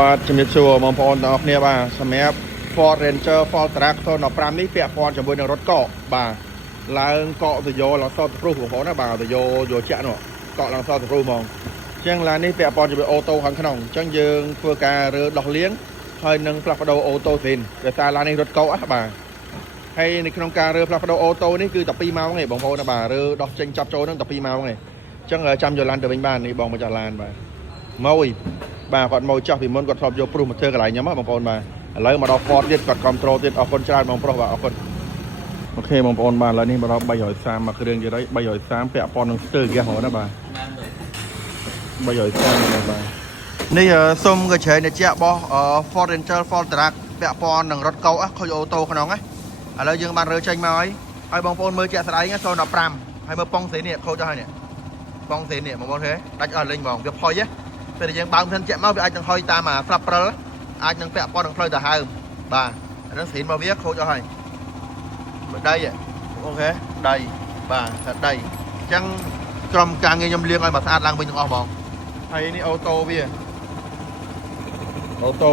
បាទជំរាបសួរបងប្អូនទាំងអស់គ្នាបាទសម្រាប់ Ford Ranger Ford Track 15នេះពាក់ព័ន្ធជាមួយនឹងរថកកបាទឡើងកកទៅយកឡើងសតព្រុសបងប្អូនណាបាទទៅយកចាក់នោះកកឡើងសតព្រុសហ្មងអញ្ចឹងឡាននេះពាក់ព័ន្ធជាមួយអូតូខាងក្នុងអញ្ចឹងយើងធ្វើការរើដោះលាងហើយនឹងផ្លាស់ប្ដូរអូតូស៊ីនដោយសារឡាននេះរថកកបាទហើយនៅក្នុងការរើផ្លាស់ប្ដូរអូតូនេះគឺតែ2ម៉ោងទេបងប្អូនណាបាទរើដោះចេញចាប់ចូលហ្នឹងតែ2ម៉ោងទេអញ្ចឹងចាំយកឡានទៅវិញបាននេះបងមកចាស់ឡានបាទមួយបាទគាត់មកចាស់ពីមុនគាត់ធ្លាប់យកព្រុសមកធ្វើកន្លែងខ្ញុំបងប្អូនបាទឥឡូវមកដល់ Ford ទៀតគាត់ control ទៀតអរគុណច្រើនបងប្រុសបាទអរគុណអូខេបងប្អូនបាទឥឡូវនេះមកដល់330មកគ្រឿងទៀតហើយ330ពាក់ព័ន្ធនឹងស្ទើរហ្គាសហ្មងណាបាទ330បាទនេះសុំក៏ជ្រែងអ្នកជាក់របស់ Ford Ranger Ford Track ពាក់ព័ន្ធនឹងរថកោខូចអូតូក្នុងណាឥឡូវយើងបានរើចេញមកហើយបងប្អូនមើលជាក់ស្ដែង015ហើយមើលប៉ុងស្រីនេះខូចទៅហើយនេះប៉ុងស្រីនេះបងប្អូនឃើញដាច់អស់លេងហ្មងវាផុយពេលយើងបើកមិនជាក់មកវាអាចនឹងហុយតាមស្រាប់ព្រិលអាចនឹងពាក់ព័ន្ធនឹងផ្លូវទៅហើមបាទអានឹងស្រីមកវាខូចអស់ហើយដីអូខេដីបាទថាដីអញ្ចឹងក្រុមការងារខ្ញុំលាងឲ្យមកស្អាតឡើងវិញទាំងអស់ហ្មងហើយនេះអូតូវាអូតូ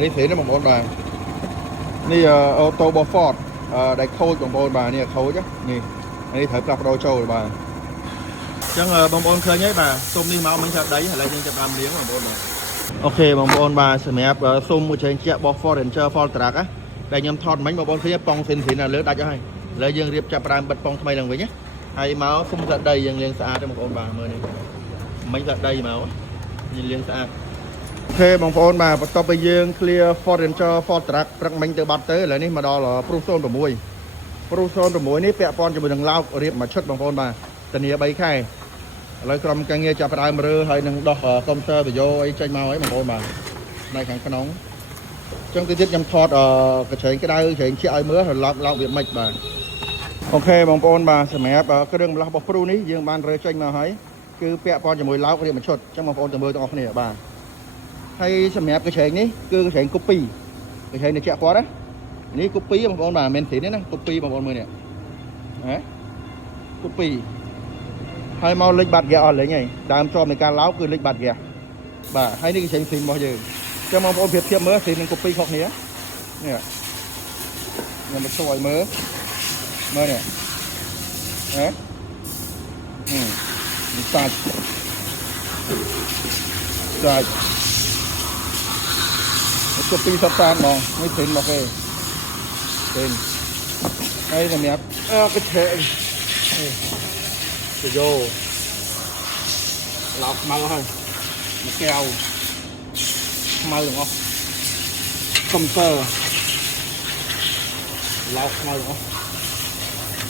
នេះស្រីនេះបងប្អូនបាទនេះអូតូរបស់ Ford ដែលខូចបងប្អូនបាទនេះខូចនេះត្រូវផ្លាស់ប្ដូរចូលបាទអញ្ចឹងបងប្អូនឃើញហើយបាទស៊ុំនេះមកមិញថាដីឥឡូវយើងចាប់តាមលាងបងប្អូនបាទអូខេបងប្អូនបាទសម្រាប់ស៊ុំមួយជ្រែងជាក់របស់ Ford Ranger Ford Track ដែលខ្ញុំថតមិញបងប្អូនឃើញប៉ុងស៊ីននៅលើដាច់ហើយឥឡូវយើងរៀបចាប់ផ្ដើមបិទប៉ុងថ្មីឡើងវិញណាហើយមកស៊ុំថាដីយើងលាងស្អាតទេបងប្អូនបាទមើលនេះមិញថាដីមកយើងលាងស្អាតអូខេបងប្អូនបាទបន្ទាប់ពីយើង clear Ford Ranger Ford Track ព្រឹកមិញទៅបាត់ទៅឥឡូវនេះមកដល់ព្រុស06ព្រុស06នេះពាក់ព័ន្ធជាមួយនឹងឡោករៀបមួយឈុតបងប្អូនបាទធានា3ខែឥឡូវក្រុមការងារចាប់ផ្ដើមរើហើយនឹងដោះកុំព្យូទ័រវីដេអូអីចេញមកហើយបងប្អូនបាទនៅខាងក្នុងអញ្ចឹងទៀតខ្ញុំថតកញ្ឆេងក្តៅជ្រែងជាឲ្យមើលឡោកវាមិនបាទអូខេបងប្អូនបាទសម្រាប់គ្រឿងម្លាស់របស់ព្រុសនេះយើងបានរើចេញមកហើយគឺពាក់ព័ន្ធជាមួយឡោករៀបមួយឈុតអញ្ចឹងបងប្អូនទៅមើលទាំងអស់គ្នាបាទហើយសម្រាប់កញ្ឆេងនេះគឺកញ្ឆេងគូពីកញ្ឆេងនេះជាក់គាត់ណានេះគូពីបងប្អូនបាទមិនមែនស៊ីនទេណាគូពីបងប្អូនមើលនេះហ៎គូពីហើយមកលេចបាត់ហ្គាសអស់លេងហើយដើមជាប់នៃការឡោកគឺលេចបាត់ហ្គាសបាទហើយនេះគឺចេញស៊ីនរបស់យើងអញ្ចឹងបងប្អូនប្រៀបធៀបមើលស៊ីននឹងកូពីខុសគ្នានេះខ្ញុំមកជួយមើលនេះហ៎នេះសាច់កូពីសតសានហ្មងនេះស៊ីនមកគេស៊ីនហើយសម្រាប់កញ្ឆេងទៅយកឡោកខ្មៅហើយមួយកែវខ្មៅទាំងអស់កុំព្យូទ័រឡោកខ្មៅទាំងអស់